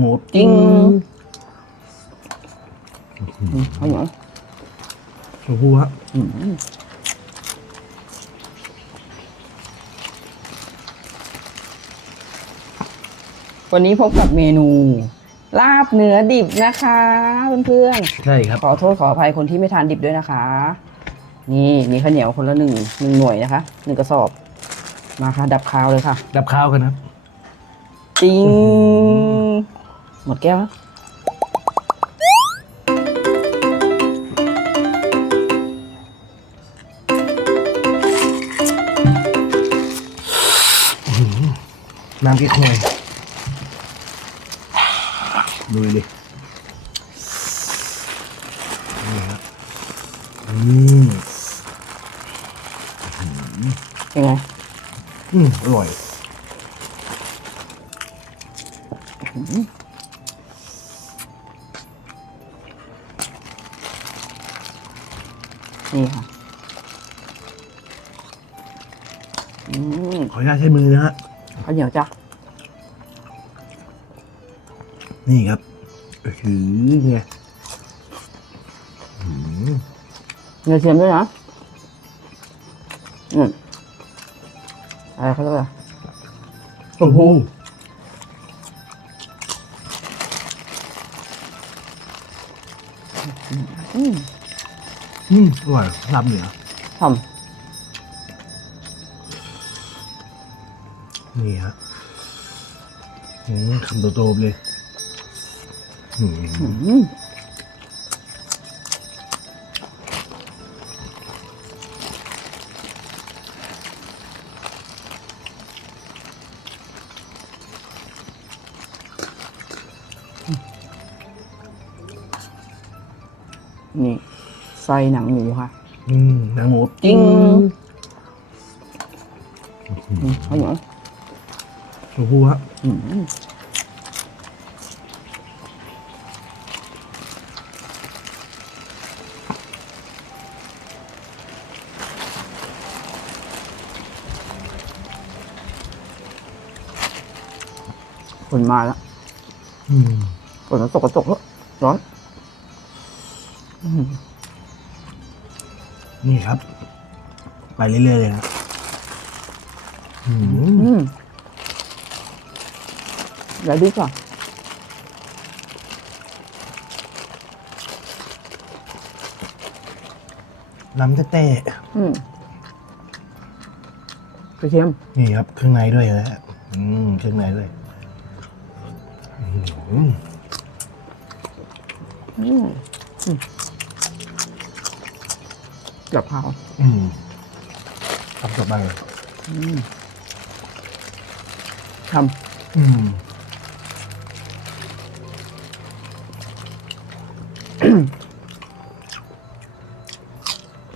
หมูจริงอืมเอาหน่อยชมพูฮะอืมวันนี้พบกับเมนู ลาบเนื้อดิบนะคะเพื่อนใช่ครับๆขอโทษขออภัยคนที่ไม่ทานดิบด้วยนะคะ นี่มีข้าวเหนียวคนละหนึ่งหนึ่งหน่วยนะคะหนึ่งกระสอบมาค่ะ ดับคาวเลยค่ะ ดับข้าวกันครับจริง หมดแก้วนะน้ำเก๊กฮ นี่ครับอืมเป็นไงอืมอร่อยนี่ค่ะอืมขออนุญาตใช้มือนะฮะข้าวเหนียวจ้ะนี่ครับถือไงอืมเนื้อเทียมด้วยนะอืมอะไรเขาเรียกว่าชมพูอืม อืมอร่อยลาบเหนือหอมนี่ฮะอืมคำโตๆเลยอืม ไส้หนังหมูค่ะ อืมหนังหมูจริงอืมข้าวเหนียวชมพูฮะอืมฝนมาแล้วอืมฝนมันตกกระตกแล้วร้อน อืม นี่ครับ ไปเรื่อยๆเลยนะอืมอืมแล้วดีกว่าน้ำเต้อืมกระเทียมๆนี่ครับเครื่องในด้วยนะฮะอืมเครื่องในด้วยอืมอืม อืมกับข้าวอืมทำสบายเลยอืมทอืม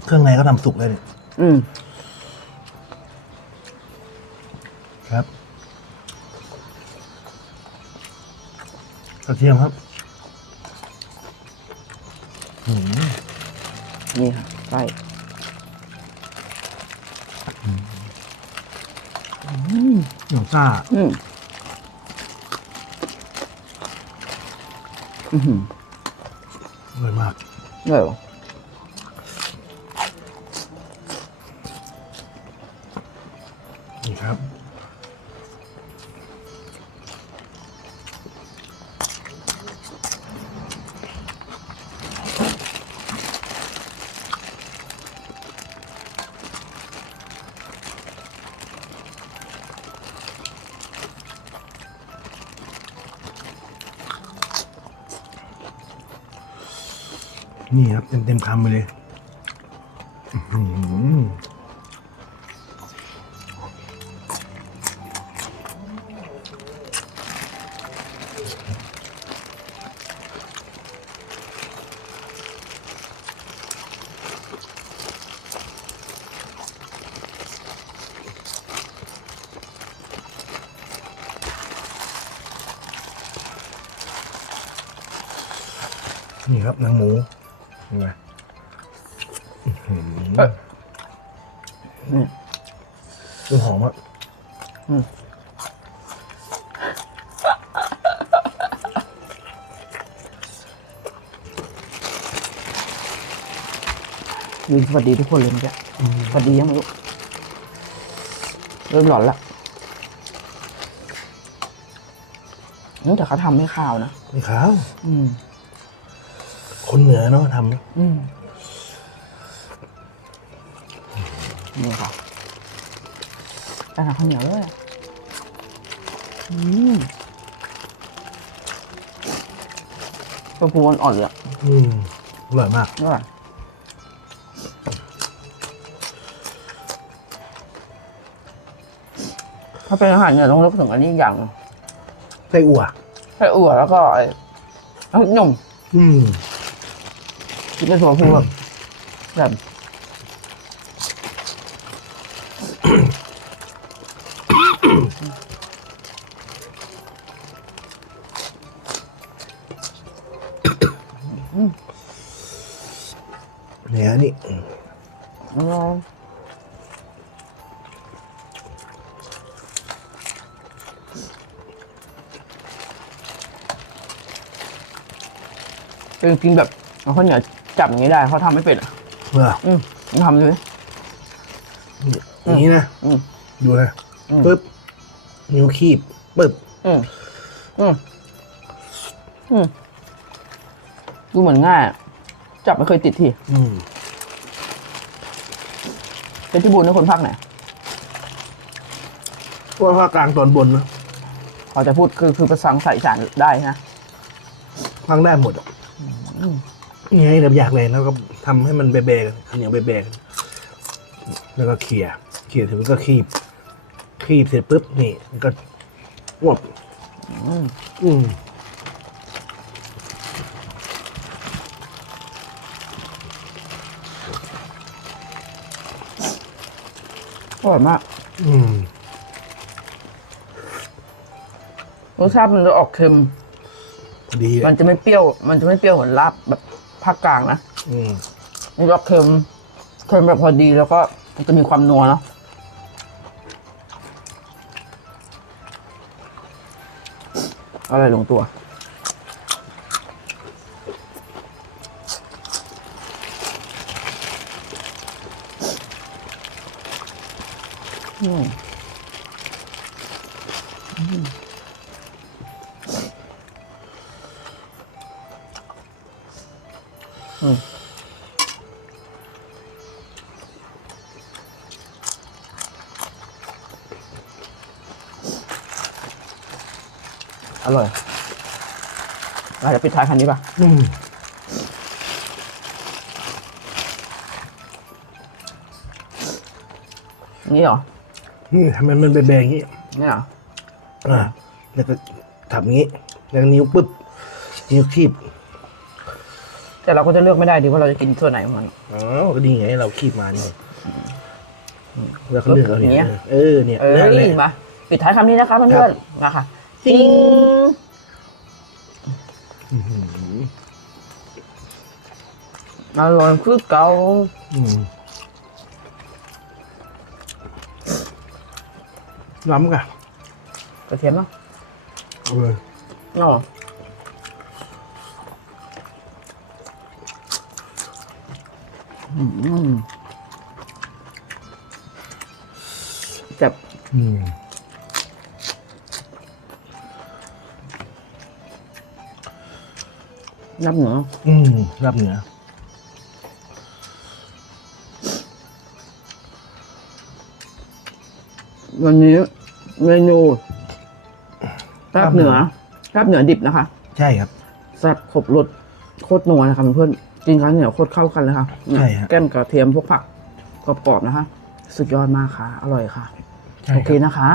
เครื่องในก็ทำสุกเลยเนี่ยำอืมครับกระเทียมครับอืมนี่ค่ะ ไส้หนังซ่าอืมอือหืออร่อยมากเดี๋ยวนี่ครับ นี่ครับเต็มเต็มคำไปเลยนี่ครับหนังหมู ไงดูหอมอะลืมสวัสดีทุกคนเลยเมื่อกี้สวัสดียังไม่รู้เริ่มหลอนละนี่แต่เขาทำไม่ข้าวนะ ไม่ข้าว อืม คนเหนือเนาะทำเนอะอืมนี่ค่ะแต่ข้าวเหนียวเลยอะอืมตัวปูมันอ่อนเลยอะอืมอร่อยมาก อร่อยถ้าเป็นอาหารเหนือต้องนึกถึงอันนี้อีกอย่างหนึ่งไส้อั่วไส้อั่วแล้วก็ไอ้น้ำพริกหนุ่มอืม ที่เป็นถั่วพูแบบแบบเนี่ยนี่อ๋อจริงๆแบบเอาข้าวเหนียว จับอย่างนี้ได้เขาทำไม่เป็นอะเมื่ออืมลองทำดูดิ อย่างนี้นะอืมดูนะอืม ปึ๊บนิ้วคีบปึ๊บอืมอืมอืมดูเหมือนง่ายอะจับไม่เคยติดทีอืมเป็นที่บูนในคนภาคไหนเพราะว่าภาคกลางตอนบนนะเขาจะพูดคือคือภาษาสายอีสานได้นะ ฟังได้หมดอะ นี่ไงเราอยากเลยแล้วก็ทำให้มันเบเบกันข้าวเหนียวเบเบกันแล้วก็เขี่ยเขี่ยถึงมันก็คีบ คีบเสร็จปุ๊บนี่มันก็วบอืมอืมอร่อยมากอืมรสชาติมันจะออกเค็ม ดี มัอะนจะไม่เปรี้ยว มันจะไม่เปรี้ยวเหมือนลาบแบบ ภาคกลางนะอืมมันจะออกเค็มเค็มแบบพอดีแล้วก็มันจะมีความนัวเนาะอะไรลงตัว อืม อืมอร่อยเราจะปิดท้ายคันนี้ป่ะอืมนี่เหรอ นี่ทำไมมันเบเบอย่างนี้ นี่เหรอ อ่า แล้วก็ทำอย่างนี้ แล้วก็นิ้วปุ๊บ นิ้วคีบ แต่เราก็จะเลือกไม่ได้ดีว่าเราจะกินส่วนไหนของมัน อ๋อก็ดีไงเราคีบมาเนี่ยแล้วก็เลือกเอาอย่างเงี้เนี่ยยเออเนี่ยเออนั่นแหละมาปิดท้ายคำนี้นะคะเพื่อนๆมาค่ะจริงอื้อหืออร่อยคือเก่าอืมล้ำกะกระเทียมเนาะเอาเลยอ๋อ จับอืมนับเหนืออืมรับเหนือวันนี้เมนูลาบเหนือลาบเหนือดิบนะคะ ใช่ครับแซ่บครบรสโคตรนัวนะคะเพื่อนๆ กินครั้งเหนียวโคตรเข้ากันเลยค่ะใช่ฮะ แก้มกระเทียมพวกผักกรอบๆนะคะ สุดยอดมากค่ะ อร่อยค่ะ ใช่โอคเครับ นะคะ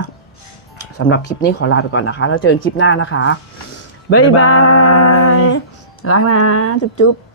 สำหรับคลิปนี้ขอลาไปก่อนนะคะ แล้วเจอกันคลิปหน้านะคะ บ๊ายบายรักนะ จุ๊บๆอืม